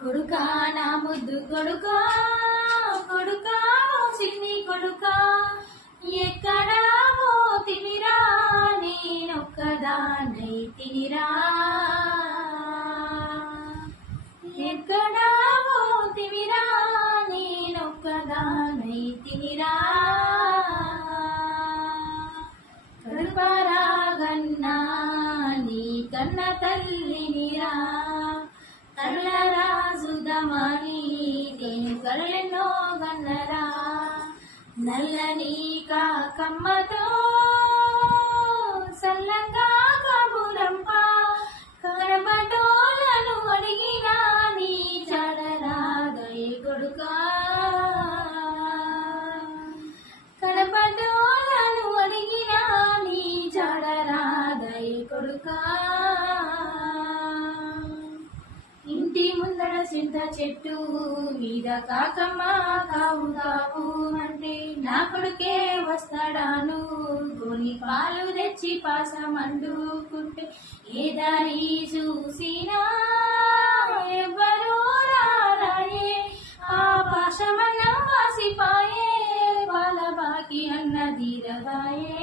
కొడుకా నా ముద్దు కొడుకా, కొడుకా చిన్ని కొడుకా, ఎక్కడా పోతివిరా నేనొక్కదాన్నై తినిరా, ఎక్కడా పోతివిరా నేనొక్కదాన్నై తినిరా, కడుపారా గన్నా నీ కన్న తల్లినిరా, కళ్ళ రాజుదమని నేను కళ్ళెన్నో గన్నరా, నల్లని కాకమ్మతో సల్లంగా కబురంప, కనబటోలను అడిగినా నీ చడరాదయ కొడుకా, కనబటోలను అడిగినా నీ చడరాదయ కొడుకా. ఇంటి ముందర చింత చెట్టు మీద కాకమ్మ కావు కావు అంటే నా కొడుకే వస్తాడాను, గోని పాలు తెచ్చి పాసమండుకుంటే ఏ దారి చూసినా ఎవరూ రారాయే, ఆ పాశమన్న వాసిపాయే వాళ్ళ బాకి అన్న దీరదాయే.